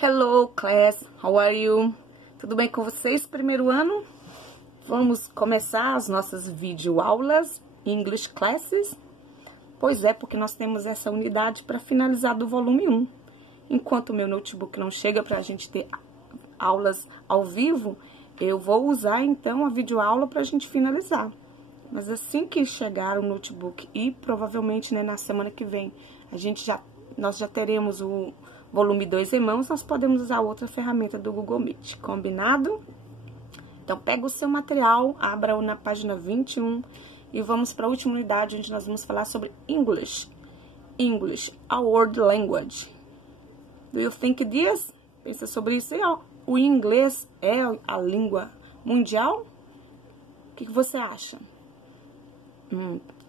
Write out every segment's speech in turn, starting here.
Hello class, how are you? Tudo bem com vocês, primeiro ano? Vamos começar as nossas videoaulas, English Classes? Pois é, porque nós temos essa unidade para finalizar do volume 1. Enquanto o meu notebook não chega para a gente ter aulas ao vivo, eu vou usar então a videoaula para a gente finalizar. Mas assim que chegar o notebook e provavelmente, né, na semana que vem, nós já teremos o volume 2 em mãos, nós podemos usar outra ferramenta do Google Meet, combinado? Então, pega o seu material, abra-o na página 21 e vamos para a última unidade, onde nós vamos falar sobre English. English, a world language. Do you think this? Pensa sobre isso aí, ó. O inglês é a língua mundial? O que você acha?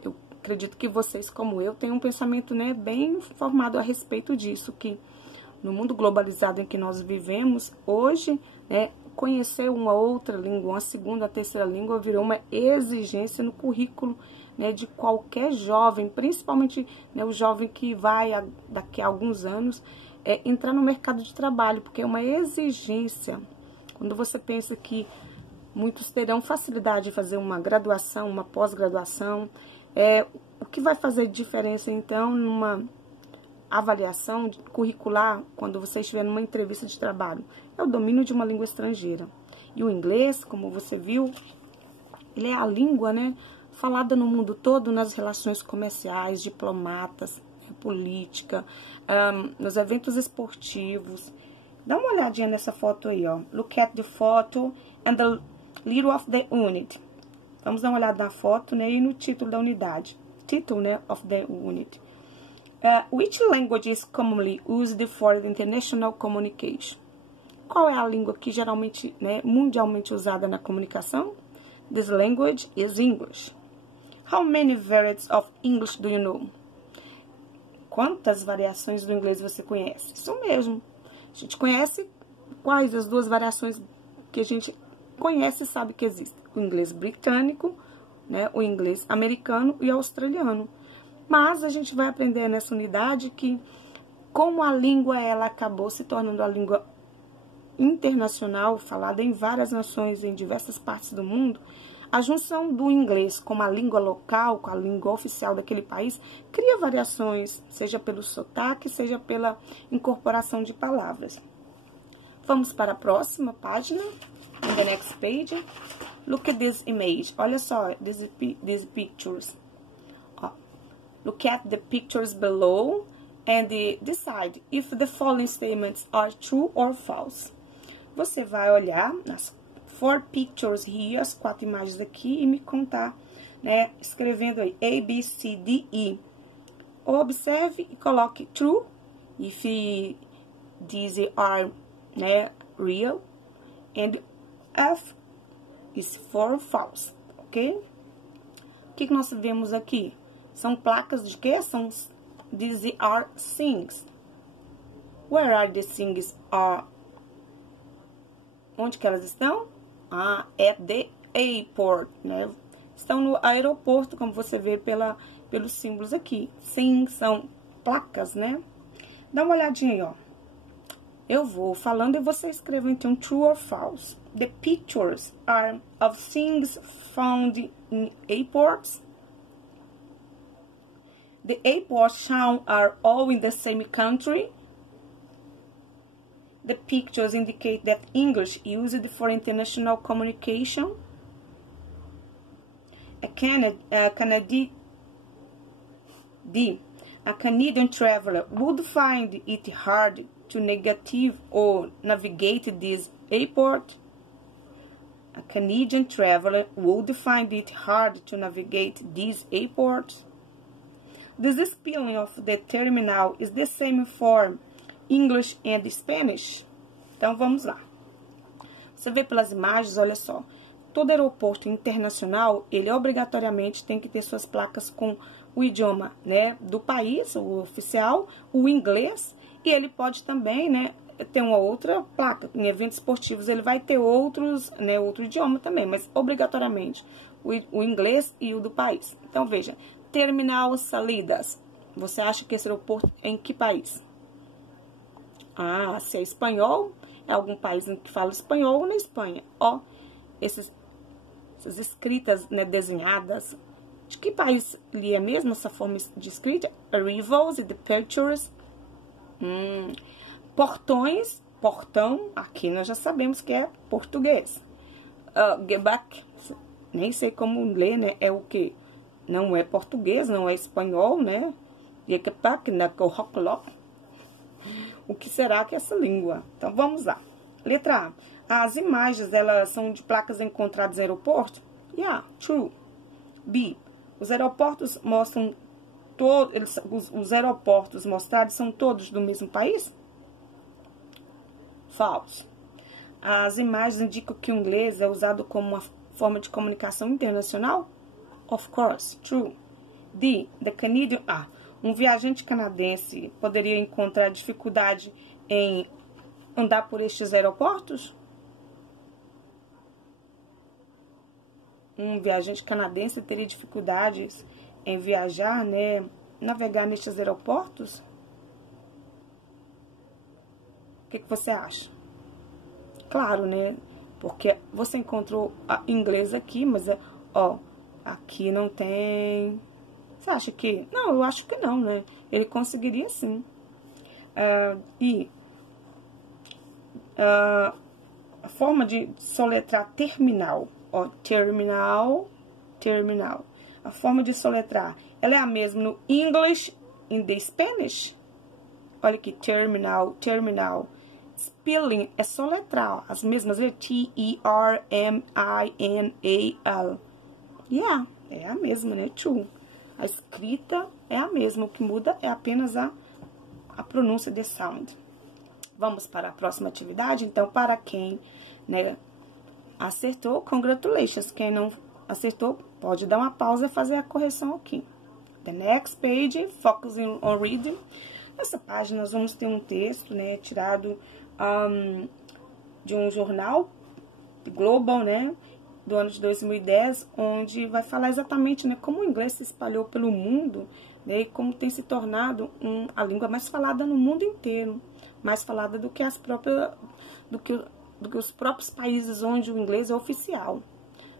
Eu acredito que vocês, como eu, têm um pensamento, né, bem formado a respeito disso, que no mundo globalizado em que nós vivemos, hoje, né, conhecer uma outra língua, uma segunda, terceira língua, virou uma exigência no currículo, né, de qualquer jovem, principalmente, né, o jovem que vai, daqui a alguns anos, entrar no mercado de trabalho, porque é uma exigência. Quando você pensa que muitos terão facilidade de fazer uma graduação, uma pós-graduação, o que vai fazer diferença, então, numa avaliação curricular, quando você estiver numa entrevista de trabalho, é o domínio de uma língua estrangeira. E o inglês, como você viu, ele é a língua, né, falada no mundo todo, nas relações comerciais, diplomatas, política, nos eventos esportivos. Dá uma olhadinha nessa foto aí, ó. Look at the photo and the leader of the unit. Vamos dar uma olhada na foto, né, e no título da unidade. Title, né, of the unit. Which language is commonly used for the international communication? Qual é a língua que geralmente, né, mundialmente usada na comunicação? This language is English. How many varieties of English do you know? Quantas variações do inglês você conhece? Isso mesmo. A gente conhece quais as duas variações que a gente conhece e sabe que existem? O inglês britânico, né, o inglês americano e australiano. Mas a gente vai aprender nessa unidade que, como a língua ela acabou se tornando a língua internacional, falada em várias nações, em diversas partes do mundo, a junção do inglês com a língua local, com a língua oficial daquele país, cria variações, seja pelo sotaque, seja pela incorporação de palavras. Vamos para a próxima página, in the next page. Look at this image. Olha só, these pictures. Look at the pictures below and decide if the following statements are true or false. Você vai olhar nas 4 pictures here, as 4 imagens aqui, e me contar, né, escrevendo aí A, B, C, D, E. Observe e coloque true, if these are, né, real, and F is for false, ok? O que nós vemos aqui? São placas de quê? These are things. Where are the things? Onde que elas estão? At the airport, né? Estão no aeroporto, como você vê pelos símbolos aqui. Sim, são placas, né? Dá uma olhadinha aí, ó. Eu vou falando e você escreve então true or false. The pictures are of things found in airports. The airports shown are all in the same country. The pictures indicate that English used for international communication. A Canadian traveler would find it hard to navigate this airport. A Canadian traveler would find it hard to navigate this airport. The spelling of the terminal is the same for English and Spanish. Então, vamos lá. Você vê pelas imagens, olha só. Todo aeroporto internacional, ele obrigatoriamente tem que ter suas placas com o idioma, né, do país, o oficial, o inglês, e ele pode também, né, ter uma outra placa. Em eventos esportivos, ele vai ter outros, né, outro idioma também, mas obrigatoriamente o inglês e o do país. Então, veja. Terminal Salidas. Você acha que esse aeroporto é em que país? Ah, se é espanhol, é algum país que fala espanhol ou na Espanha. Ó, essas escritas, né, desenhadas. De que país ele é mesmo essa forma de escrita? Arrivals e departures. Portões, portão, aqui nós já sabemos que é português. Gebak, nem sei como ler, né? É o que? Não é português, não é espanhol, né? Gebak, o que será que é essa língua? Então, vamos lá. Letra A. As imagens, elas são de placas encontradas em aeroporto? Yeah, true. B. Os aeroportos mostram os aeroportos mostrados são todos do mesmo país? Falso. As imagens indicam que o inglês é usado como uma forma de comunicação internacional? Of course, true. D. The Canadian... um viajante canadense poderia encontrar dificuldade em andar por estes aeroportos? Um viajante canadense teria dificuldades em viajar, né? Navegar nestes aeroportos? O que você acha? Claro, né? Porque você encontrou inglês aqui, mas, ó, aqui não tem... Você acha que... Não, eu acho que não, né? Ele conseguiria sim. A forma de soletrar terminal, ó, terminal. A forma de soletrar, ela é a mesma no English e the Spanish? Olha aqui, terminal. Spelling é soletrar, as mesmas letras, T-E-R-M-I-N-A-L. Yeah, é a mesma, né? True. A escrita é a mesma, o que muda é apenas a pronúncia de sound. Vamos para a próxima atividade. Então, para quem, né, acertou, congratulations. Quem não acertou, pode dar uma pausa e fazer a correção aqui. The next page, focusing on reading. Nessa página, nós vamos ter um texto, né, tirado de um jornal, Global, né, do ano de 2010, onde vai falar exatamente, né, como o inglês se espalhou pelo mundo, né, e como tem se tornado a língua mais falada no mundo inteiro, mais falada do que os próprios países onde o inglês é oficial.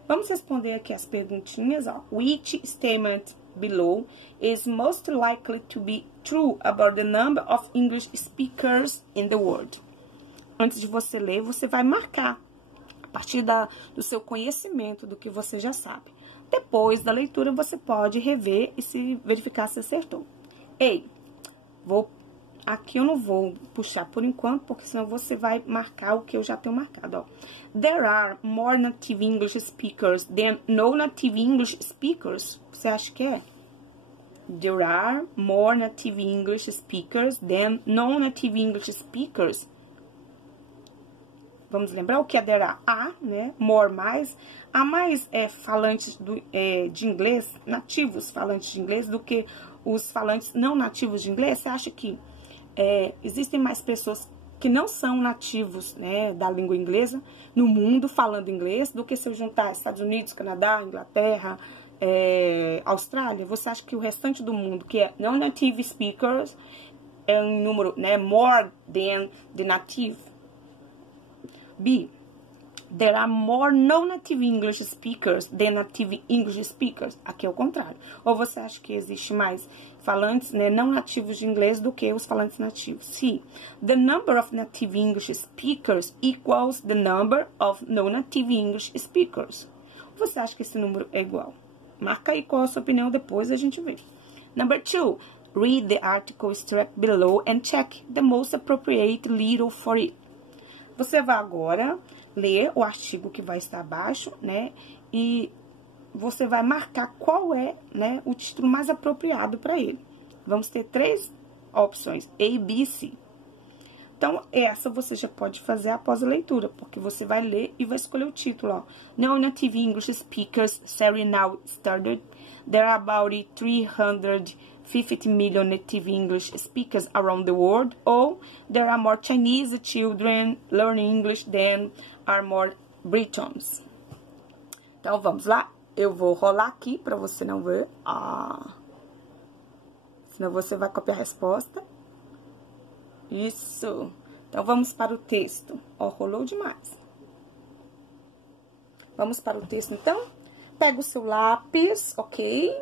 Vamos responder aqui as perguntinhas, ó. Which statement below is most likely to be true about the number of English speakers in the world? Antes de você ler, você vai marcar a partir do seu conhecimento, do que você já sabe. Depois da leitura, você pode rever e verificar se acertou. Aqui eu não vou puxar por enquanto, porque senão você vai marcar o que eu já tenho marcado, ó. There are more native English speakers than no native English speakers. Você acha que é? There are more native English speakers than no native English speakers. Vamos lembrar o que é there are, né? More, mais. Há mais falantes de inglês, nativos falantes de inglês, do que os falantes não nativos de inglês. Você acha que existem mais pessoas que não são nativos, né, da língua inglesa no mundo falando inglês do que se eu juntar Estados Unidos, Canadá, Inglaterra, Austrália? Você acha que o restante do mundo, que é non-native speakers, é um número, né, more than the native? B. There are more non-native English speakers than native English speakers. Aqui é o contrário. Ou você acha que existe mais falantes, né, não nativos de inglês do que os falantes nativos? C. The number of native English speakers equals the number of non-native English speakers. Ou você acha que esse número é igual? Marca aí qual a sua opinião, depois a gente vê. Number 2. Read the article struck below and check the most appropriate title for it. Você vai agora ler o artigo que vai estar abaixo, né? E você vai marcar qual é, né, o título mais apropriado para ele. Vamos ter 3 opções, A, B e C. Então, essa você já pode fazer após a leitura, porque você vai ler e vai escolher o título, ó. No native English speakers series now started. There are about 350 million native English speakers around the world. Ou there are more Chinese children learning English than are more Britons. Então, vamos lá. Eu vou rolar aqui para você não ver. Senão você vai copiar a resposta. Isso. Então, vamos para o texto. Ó, rolou demais. Vamos para o texto, então. Pega o seu lápis, ok?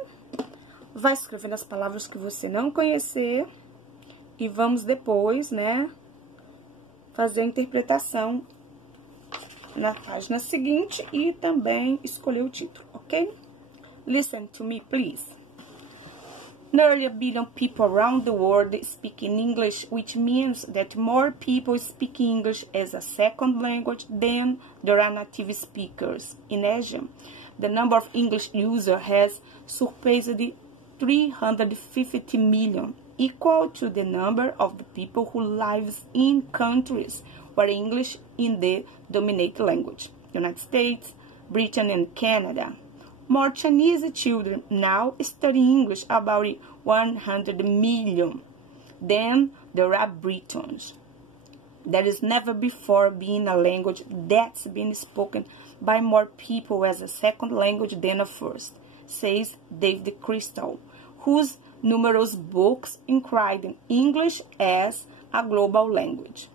Vai escrevendo as palavras que você não conhecer. E vamos depois, né, fazer a interpretação na página seguinte e também escolher o título, ok? Listen to me, please. Nearly a billion people around the world speak in English, which means that more people speak English as a second language than there are native speakers. In Asia, the number of English users has surpassed 350 million, equal to the number of the people who live in countries where English is the dominant language. United States, Britain, and Canada. More Chinese children now study English, about 100 million, than there are Britons. There has never before been a language that's been spoken by more people as a second language than a first, says David Crystal, whose numerous books include English as a global language.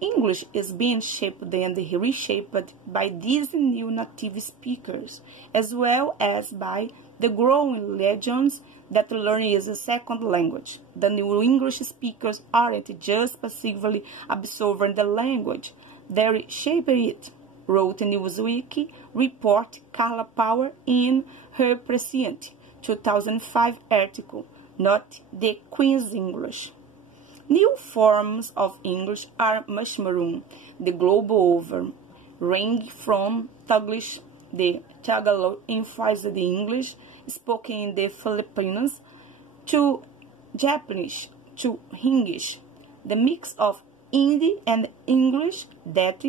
English is being shaped and reshaped by these new native speakers, as well as by the growing legends that learning is a second language. The new English speakers aren't just passively absorbing the language, they're shaping it, wrote Newsweek report Carla Power in her prescient 2005 article, Not the Queen's English. New forms of English are mushroom the globe over, ranging from Taglish, the Tagalog influenced English spoken in the Philippines, to Japanese, to English, the mix of Hindi and English that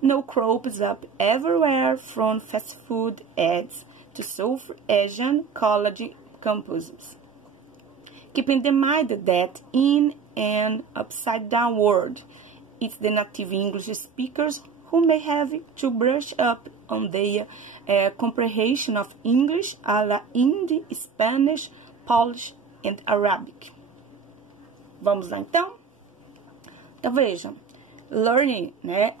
now crops up everywhere from fast food ads to South Asian college campuses. Keeping in mind that in an upside-down world, it's the native English speakers who may have to brush up on their comprehension of English a la Hindi, Spanish, Polish, and Arabic. Vamos lá, então? Então, vejam, learning, né,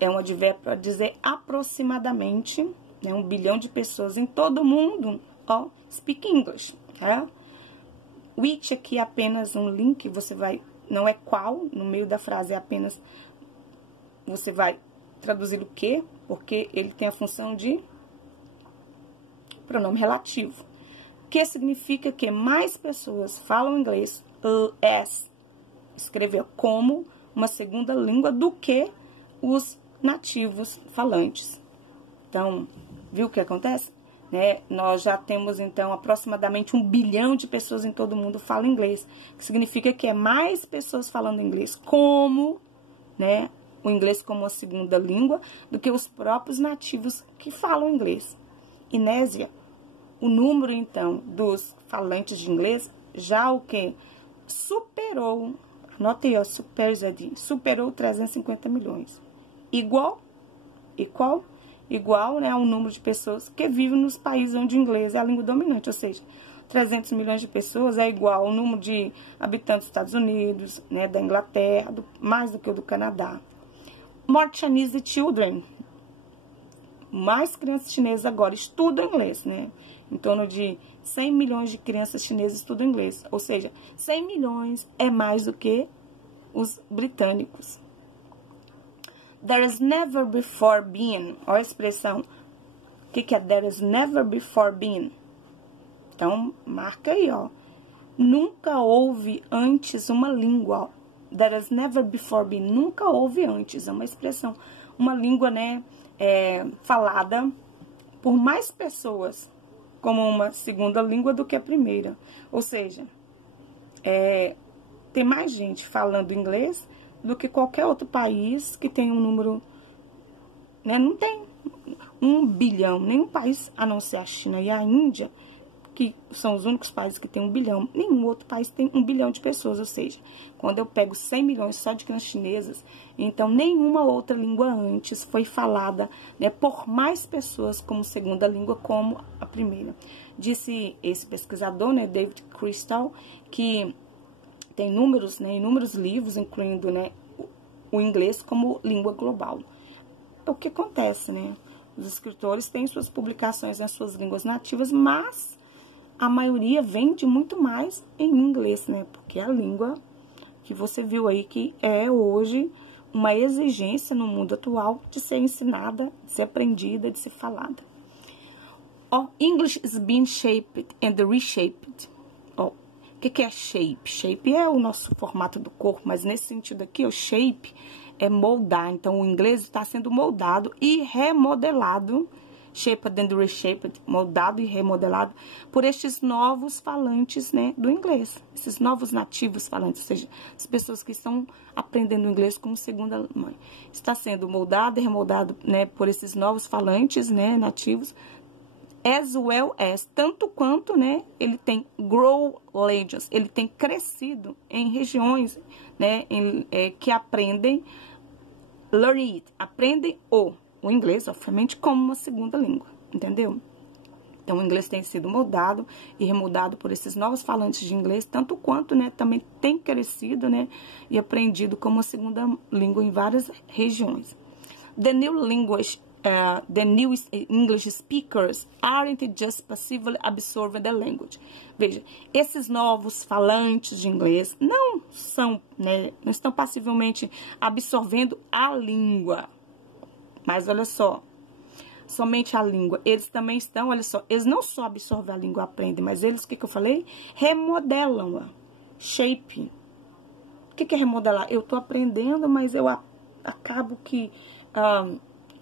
é um advérbio para dizer aproximadamente, né, 1 bilhão de pessoas em todo o mundo, ó, speak English, né? Which aqui é apenas um link, você vai, não é qual, no meio da frase é apenas, você vai traduzir o que, porque ele tem a função de pronome relativo, que significa que mais pessoas falam inglês as, escrever como uma segunda língua do que os nativos falantes. Então, viu o que acontece? Né? Nós já temos, então, aproximadamente 1 bilhão de pessoas em todo mundo falam inglês, que significa que é mais pessoas falando inglês como, né, o inglês como a segunda língua, do que os próprios nativos que falam inglês. Inésia, o número, então, dos falantes de inglês, já o que superou, anote aí, ó, superou 350 milhões. Igual, né, ao número de pessoas que vivem nos países onde o inglês é a língua dominante, ou seja, 300 milhões de pessoas é igual ao número de habitantes dos Estados Unidos, né, da Inglaterra, mais do que o do Canadá. More Chinese children, mais crianças chinesas agora estudam inglês, né, em torno de 100 milhões de crianças chinesas estudam inglês, ou seja, 100 milhões é mais do que os britânicos. There has never before been, olha a expressão, o que é there has never before been? Então, marca aí, ó. Nunca houve antes uma língua, ó. There has never before been, nunca houve antes, é uma expressão, uma língua, né, falada por mais pessoas como uma segunda língua do que a primeira. Ou seja, tem mais gente falando inglês do que qualquer outro país que tem um número, né, não tem 1 bilhão, nenhum país, a não ser a China e a Índia, que são os únicos países que tem 1 bilhão, nenhum outro país tem 1 bilhão de pessoas, ou seja, quando eu pego 100 milhões só de crianças chinesas, então nenhuma outra língua antes foi falada, né, por mais pessoas como segunda língua como a primeira. Disse esse pesquisador, né, David Crystal, que tem inúmeros, né, inúmeros livros, incluindo, né, o inglês como língua global. É o que acontece, né? Os escritores têm suas publicações nas suas línguas nativas, mas a maioria vende muito mais em inglês, né? Porque é a língua que você viu aí que é hoje uma exigência no mundo atual de ser ensinada, de ser aprendida, de ser falada. English is being shaped and reshaped. O que é shape? Shape é o nosso formato do corpo, mas nesse sentido aqui, o shape é moldar. Então, o inglês está sendo moldado e remodelado, shaped and reshaped, moldado e remodelado por estes novos falantes, né, do inglês. Esses novos nativos falantes, ou seja, as pessoas que estão aprendendo inglês como segunda mãe. Está sendo moldado e remoldado, né, por esses novos falantes, né, nativos, as well as, tanto quanto, né, ele tem grow legends, ele tem crescido em regiões, né, que aprendem learn it, aprendem o inglês, obviamente, como uma segunda língua, entendeu? Então, o inglês tem sido moldado e remoldado por esses novos falantes de inglês, tanto quanto, né, também tem crescido, né, e aprendido como uma segunda língua em várias regiões. The new English speakers aren't just passively absorbing the language. Veja, esses novos falantes de inglês não são, né, não estão passivamente absorvendo a língua. Mas olha só, somente a língua. Eles também estão, olha só, eles não só absorvem a língua, aprendem, mas eles, o que eu falei? Remodelam-a. Shape. O que é remodelar? Eu tô aprendendo, mas eu acabo que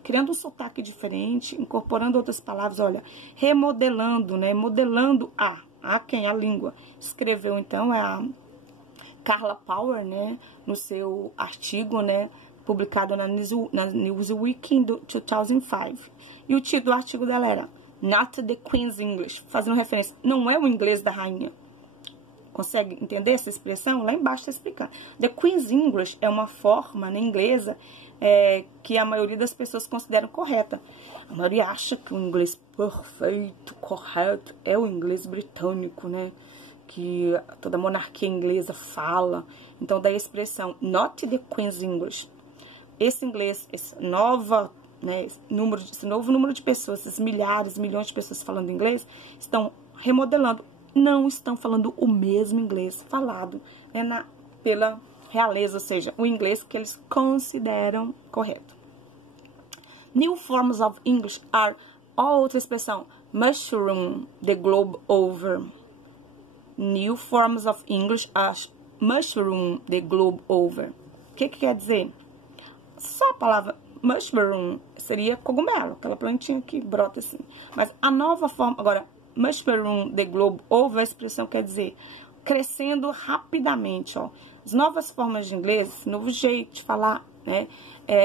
criando um sotaque diferente, incorporando outras palavras, olha, remodelando, né, modelando quem? A língua. Escreveu, então, a Carla Power, né, no seu artigo, né, publicado na Newsweek em 2005. E o título do artigo dela era Not the Queen's English, fazendo referência, não é o inglês da rainha. Consegue entender essa expressão? Lá embaixo está explicando. The Queen's English é uma forma, né, inglesa, que a maioria das pessoas consideram correta. A maioria acha que o inglês perfeito, correto, é o inglês britânico, né? Que toda monarquia inglesa fala. Então, daí a expressão Not the Queen's English. Esse inglês, esse novo número de pessoas, esses milhares, milhões de pessoas falando inglês, estão remodelando. Não estão falando o mesmo inglês falado, né, pela realeza, ou seja, o inglês que eles consideram correto. New forms of English are, outra expressão, mushroom the globe over. New forms of English are mushroom the globe over. O que quer dizer? Só a palavra mushroom seria cogumelo, aquela plantinha que brota assim. Mas a nova forma, agora, mushroom the globe over, a expressão quer dizer crescendo rapidamente, ó. As novas formas de inglês, novo jeito de falar, né,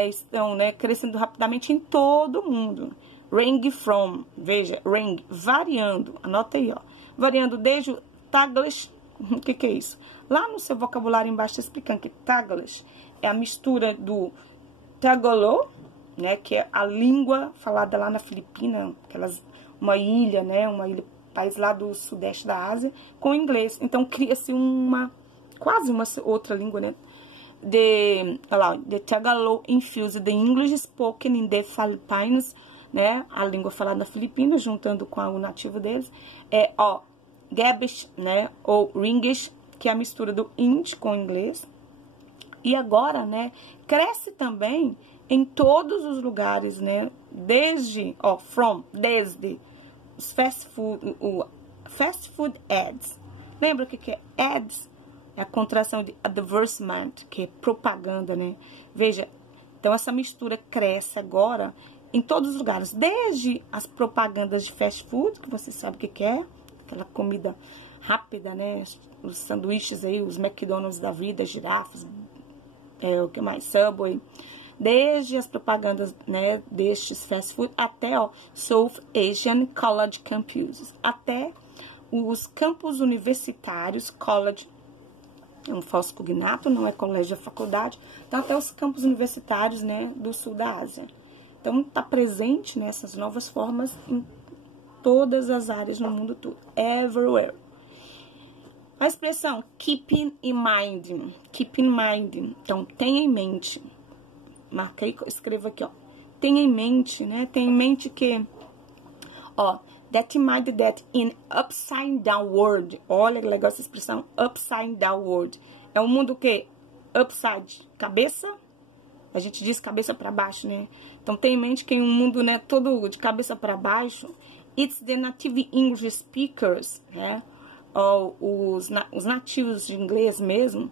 estão, né, crescendo rapidamente em todo o mundo. Range from, veja, range, variando, anota aí, ó. Variando desde o Taglish, o que é isso? Lá no seu vocabulário embaixo está explicando que Taglish é a mistura do Tagalog, né, que é a língua falada lá na Filipina, uma ilha, né, país lá do sudeste da Ásia, com o inglês. Então, cria-se quase uma outra língua, né? The Tagalog infused the English spoken in the Philippines, né? A língua falada na Filipina, juntando com o nativo deles. Gabish, né? Ou Ringish, que é a mistura do hindi com o inglês. E agora, né? Cresce também em todos os lugares, né? Desde os fast food ads. Lembra o que é ads? É a contração de advertisement, que é propaganda, né? Veja, então essa mistura cresce agora em todos os lugares. Desde as propagandas de fast food, que você sabe o que é, aquela comida rápida, né? Os sanduíches aí, os McDonald's da vida, girafas, o que mais? Subway. Desde as propagandas, né, destes fast food até South Asian College Campuses, até os campos universitários, college, é um falso cognato, não é colégio, é faculdade, então até os campos universitários, né, do sul da Ásia. Então, está presente nessas novas formas em todas as áreas no mundo todo, everywhere. A expressão keep in mind. Keep in mind. Então, tenha em mente. Marquei, escreva aqui, ó. Tenha em mente, né? Tenha em mente que, ó, that in mind that in upside down world. Olha que legal essa expressão, upside down world. É um mundo que upside, cabeça. A gente diz cabeça para baixo, né? Então, tenha em mente que em um mundo, né, todo de cabeça para baixo, it's the native English speakers, né? Os nativos de inglês mesmo,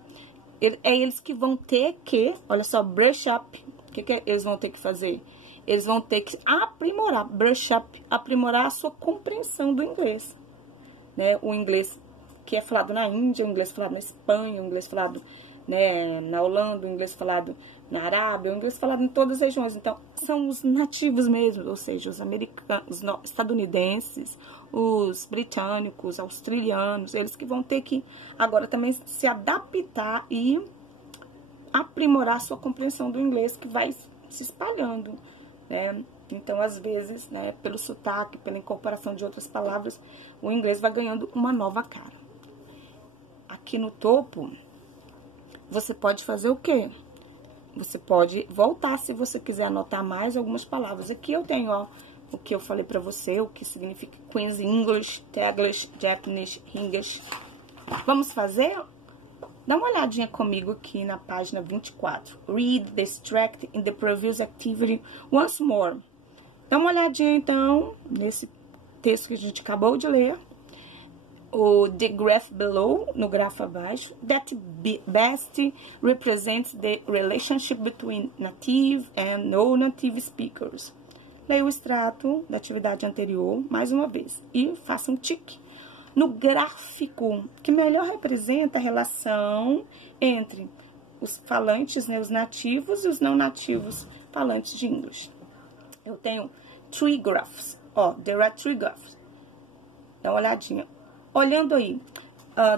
é eles que vão ter que, olha só, brush up. O que eles vão ter que fazer? Eles vão ter que aprimorar, brush up, aprimorar a sua compreensão do inglês, né? O inglês que é falado na Índia, o inglês falado na Espanha, o inglês falado, né, na Holanda, o inglês falado na Arábia, o inglês falado em todas as regiões. Então, são os nativos mesmo, ou seja, os americanos, os estadunidenses, os britânicos, australianos, eles que vão ter que agora também se adaptar e aprimorar a sua compreensão do inglês, que vai se espalhando, né? Então, às vezes, né, pelo sotaque, pela incorporação de outras palavras, o inglês vai ganhando uma nova cara. Aqui no topo, você pode fazer o quê? Você pode voltar se você quiser anotar mais algumas palavras. Aqui eu tenho, ó, o que eu falei pra você, o que significa Queen's English, Taglish, Japanese, English. Vamos fazer? Dá uma olhadinha comigo aqui na página 24. Read the extract in the previous activity once more. Dá uma olhadinha, então, nesse texto que a gente acabou de ler. O the graph below, no grafo abaixo. That best represents the relationship between native and non-native speakers. Leia o extrato da atividade anterior, mais uma vez, e faça um tique no gráfico, que melhor representa a relação entre os falantes, né, os nativos e os não nativos falantes de English. Eu tenho three graphs, ó, there are three graphs. Dá uma olhadinha. Olhando aí,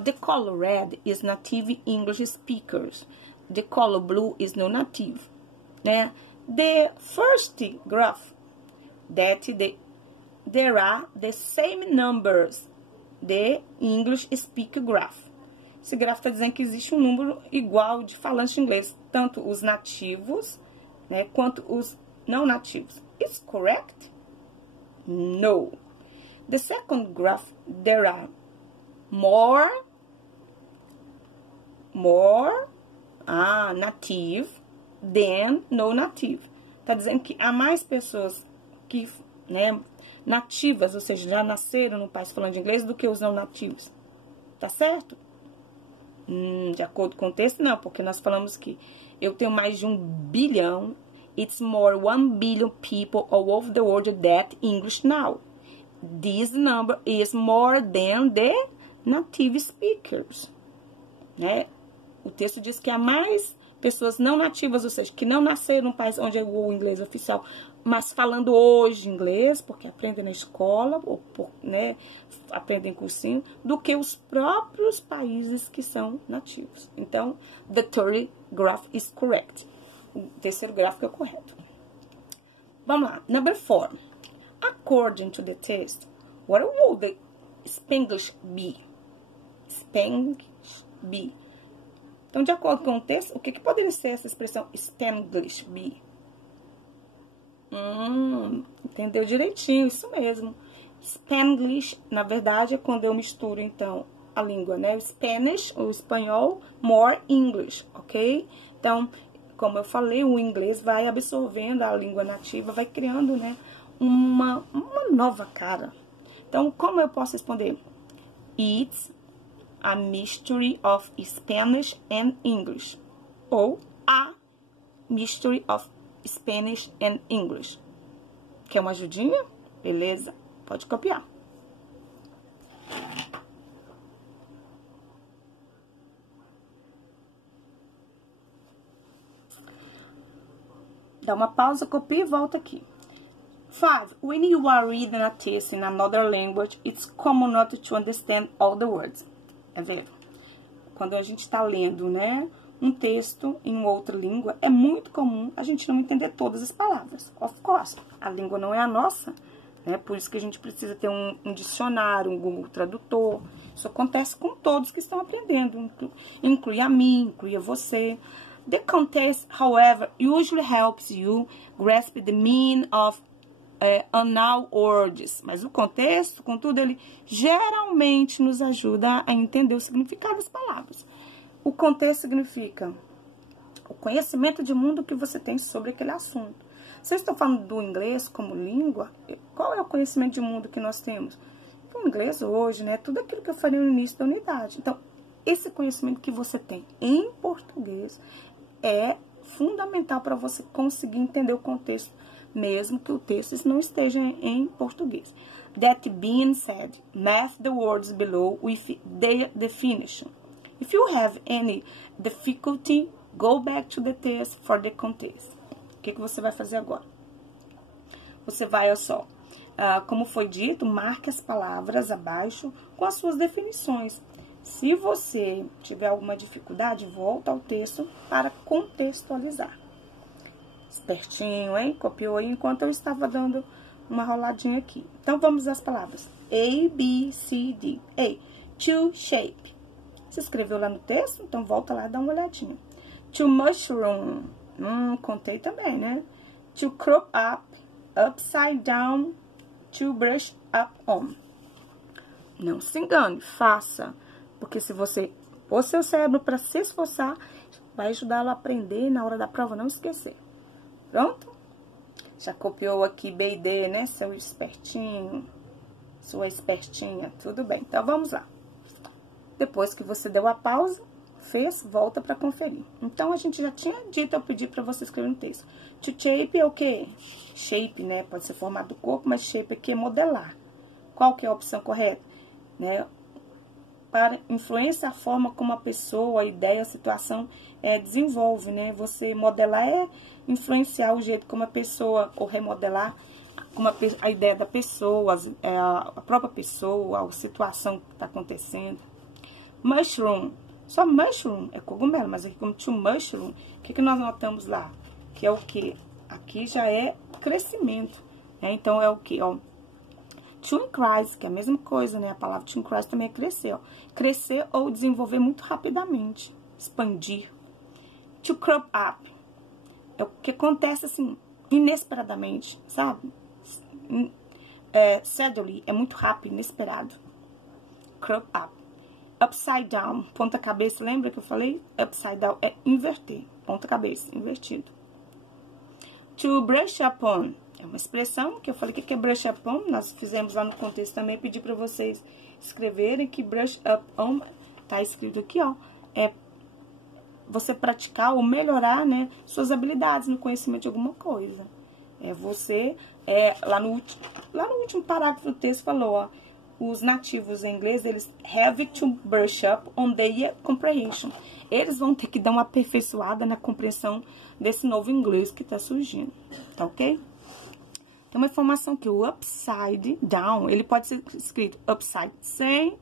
the color red is native English speakers. The color blue is non-native, né? The first graph that there are the same numbers, the English speaker graph. Esse gráfico está dizendo que existe um número igual de falantes de inglês, tanto os nativos, né, quanto os não nativos. Is correct? No. The second graph, there are more native than no native. Tá dizendo que há mais pessoas que, né, nativas, ou seja, já nasceram no país falando de inglês, do que os não nativos. Tá certo? De acordo com o texto, não, porque nós falamos que eu tenho mais de 1 bilhão. It's more 1 billion people all over the world that English now. This number is more than the native speakers, né? O texto diz que há mais pessoas não nativas, ou seja, que não nasceram no país onde é o inglês oficial, mas falando hoje inglês, porque aprendem na escola, ou né, aprendem cursinho, do que os próprios países que são nativos. Então, the third graph is correct. O terceiro gráfico é correto. Vamos lá. Number 4. According to the test, what would the Spanglish be? Spanglish be. Então, de acordo com o texto, o que poderia ser essa expressão Spanglish be? Entendeu direitinho, isso mesmo. Spanglish, na verdade, é quando eu misturo, então, a língua, né? Spanish, o espanhol, more English, ok? Então, como eu falei, o inglês vai absorvendo a língua nativa, vai criando, né, uma nova cara. Então, como eu posso responder? It's a mystery of Spanish and English. Ou a mystery of Spanish and English. Quer uma ajudinha? Beleza? Pode copiar. Dá uma pausa, copia e volta aqui. 5. When you are reading a text in another language, it's common not to understand all the words. É verdade. Quando a gente está lendo, né, um texto em outra língua, é muito comum a gente não entender todas as palavras. Of course, a língua não é a nossa, né? Por isso que a gente precisa ter um dicionário, um Google Tradutor. Isso acontece com todos que estão aprendendo, inclui a mim, inclui a você. The context, however, usually helps you grasp the meaning of unknown words. Mas o contexto, contudo, ele geralmente nos ajuda a entender o significado das palavras. O contexto significa o conhecimento de mundo que você tem sobre aquele assunto. Vocês estão falando do inglês como língua? Qual é o conhecimento de mundo que nós temos? O inglês hoje, né? Tudo aquilo que eu falei no início da unidade. Então, esse conhecimento que você tem em português é fundamental para você conseguir entender o contexto, mesmo que o texto não esteja em português. That being said, match the words below with their definition. If you have any difficulty, go back to the text for the context. O que você vai fazer agora? Você vai, olha só, como foi dito, marque as palavras abaixo com as suas definições. Se você tiver alguma dificuldade, volta ao texto para contextualizar. Espertinho, hein? Copiou aí enquanto eu estava dando uma roladinha aqui. Então, vamos às palavras. A, B, C, D. A, to shape. Você escreveu lá no texto? Então, volta lá e dá uma olhadinha. To mushroom. Contei também, né? To crop up, upside down, to brush up on. Não se engane, faça. Porque se você pôr seu cérebro para se esforçar, vai ajudá-lo a aprender e na hora da prova não esquecer. Pronto? Já copiou aqui B e D, né? Seu espertinho, sua espertinha. Tudo bem. Então, vamos lá. Depois que você deu a pausa, fez, volta para conferir. Então, a gente já tinha dito, eu pedi para você escrever no texto. To shape é o quê? Shape, né? Pode ser formato do corpo, mas shape aqui é modelar. Qual que é a opção correta? Né? Para influenciar a forma como a pessoa, a ideia, a situação desenvolve, né? Você modelar é influenciar o jeito como a pessoa, ou remodelar como a ideia da pessoa, a própria pessoa, a situação que está acontecendo. Mushroom. Só mushroom é cogumelo, mas aqui como to mushroom, o que nós notamos lá? Que é o que? Aqui já é crescimento, né? Então, é o que? Ó, to increase, que é a mesma coisa, né? A palavra to increase também é crescer, ó. Crescer ou desenvolver muito rapidamente, expandir. To crop up. É o que acontece, assim, inesperadamente, sabe? Suddenly, é muito rápido, inesperado. Crop up. Upside down, ponta cabeça, lembra que eu falei? Upside down é inverter, ponta cabeça, invertido. To brush up on, é uma expressão que eu falei que é brush up on, nós fizemos lá no contexto também, pedi para vocês escreverem que brush up on, tá escrito aqui, ó, é você praticar ou melhorar, né, suas habilidades no conhecimento de alguma coisa. Lá no último parágrafo do texto falou, ó, os nativos em inglês, eles have to brush up on their comprehension. Eles vão ter que dar uma aperfeiçoada na compreensão desse novo inglês que está surgindo, tá ok? Tem uma informação que o upside down, ele pode ser escrito upside sem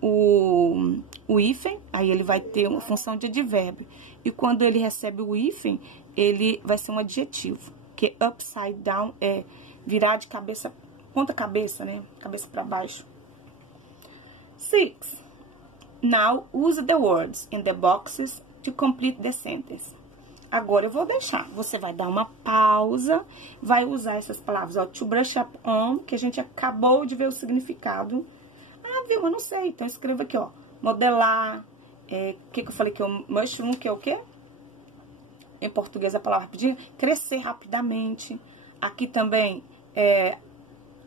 o hífen, aí ele vai ter uma função de advérbio. E quando ele recebe o hífen, ele vai ser um adjetivo, que upside down é virar de cabeça, ponta cabeça, né? Cabeça para baixo. 6. Now, use the words in the boxes to complete the sentence. Agora, eu vou deixar. Você vai dar uma pausa, vai usar essas palavras, ó. To brush up on, que a gente acabou de ver o significado. Ah, viu? Eu não sei. Então, escreva aqui, ó. Modelar. O que eu falei que é o mushroom, que é o quê? Em português, a palavra rapidinho. Crescer rapidamente. Aqui também,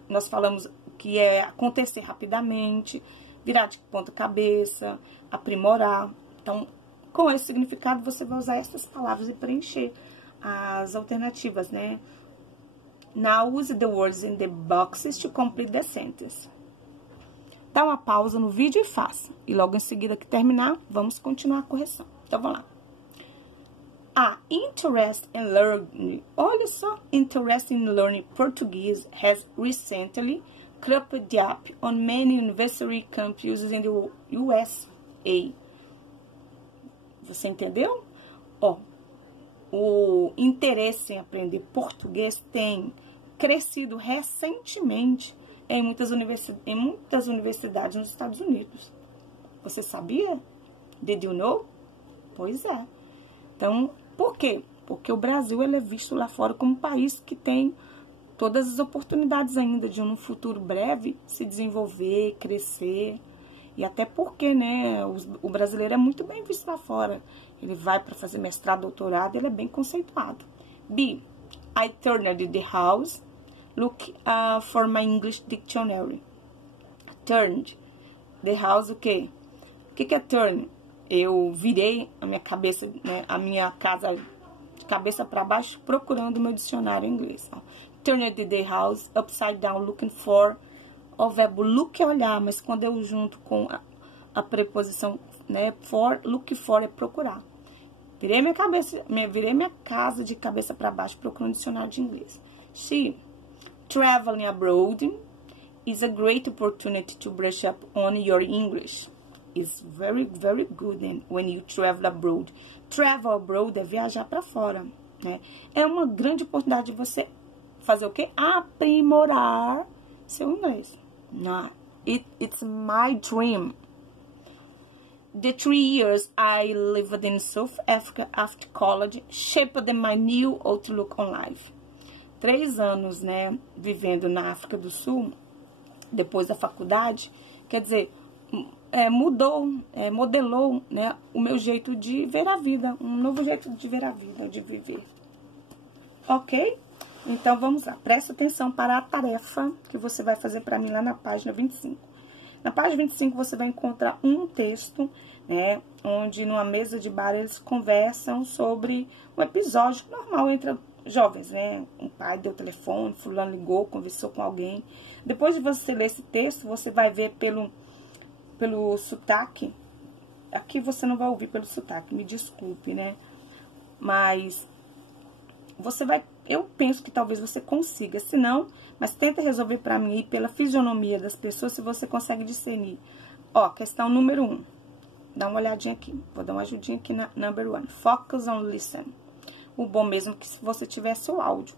nós falamos que é acontecer rapidamente, virar de ponta cabeça, aprimorar. Então, com esse significado, você vai usar essas palavras e preencher as alternativas, né? Now, use the words in the boxes to complete the sentence. Dá uma pausa no vídeo e faça. E logo em seguida que terminar, vamos continuar a correção. Então, vamos lá. Interest in learning. Olha só, interest in learning Portuguese has recently cropped up on many university campuses in the USA. Você entendeu? Ó, o interesse em aprender português tem crescido recentemente em muitas universidades nos Estados Unidos. Você sabia? Did you know? Pois é. Então, por quê? Porque o Brasil ele é visto lá fora como um país que tem todas as oportunidades ainda de, num futuro breve, se desenvolver, crescer. E até porque, né, o brasileiro é muito bem visto lá fora. Ele vai para fazer mestrado, doutorado, ele é bem conceituado. B. I turned the house. Look for my English dictionary. Turned. The house, o quê? O que é turn? Eu virei a minha cabeça, né, a minha casa de cabeça para baixo, procurando o meu dicionário em inglês. Ó. Turned the house upside down, looking for. O verbo look é olhar, mas quando eu junto com a preposição, né, for, look for é procurar. Virei minha casa de cabeça para baixo, procurando um dicionário de inglês. She, traveling abroad is a great opportunity to brush up on your English. It's very, very good when you travel abroad. Travel abroad é viajar para fora, né? É uma grande oportunidade de você fazer o quê? Aprimorar seu inglês. Nah, it's my dream. The 3 years I lived in South Africa after college shaped my new outlook on life. 3 anos, né, vivendo na África do Sul, depois da faculdade, quer dizer, modelou, né, o meu jeito de ver a vida, um novo jeito de ver a vida, de viver. Ok? Então, vamos lá. Presta atenção para a tarefa que você vai fazer para mim lá na página 25. Na página 25, você vai encontrar um texto, né, onde numa mesa de bar eles conversam sobre um episódio normal entre jovens, né? Um pai deu telefone, fulano ligou, conversou com alguém. Depois de você ler esse texto, você vai ver pelo sotaque. Aqui você não vai ouvir pelo sotaque, me desculpe, né? Mas você vai... Eu penso que talvez você consiga, se não, mas tenta resolver para mim pela fisionomia das pessoas, se você consegue discernir. Ó, questão número 1. Dá uma olhadinha aqui. Vou dar uma ajudinha aqui na number 1. Focus on listen. O bom mesmo que se você tivesse o áudio.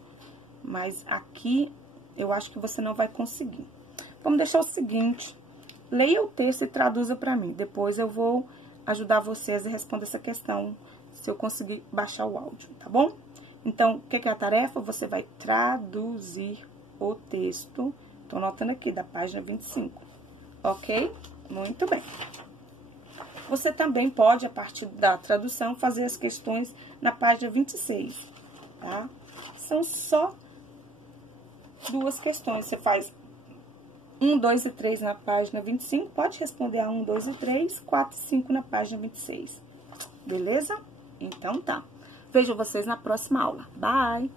Mas aqui eu acho que você não vai conseguir. Vamos deixar o seguinte. Leia o texto e traduza para mim. Depois eu vou ajudar vocês a responder essa questão, se eu conseguir baixar o áudio, tá bom? Então, o que é a tarefa? Você vai traduzir o texto. Tô anotando aqui, da página 25. Ok? Muito bem. Você também pode, a partir da tradução, fazer as questões na página 26, tá? São só 2 questões. Você faz 1, 2 e 3 na página 25. Pode responder a 1, 2 e 3, 4 e 5 na página 26. Beleza? Então tá. Vejo vocês na próxima aula. Bye!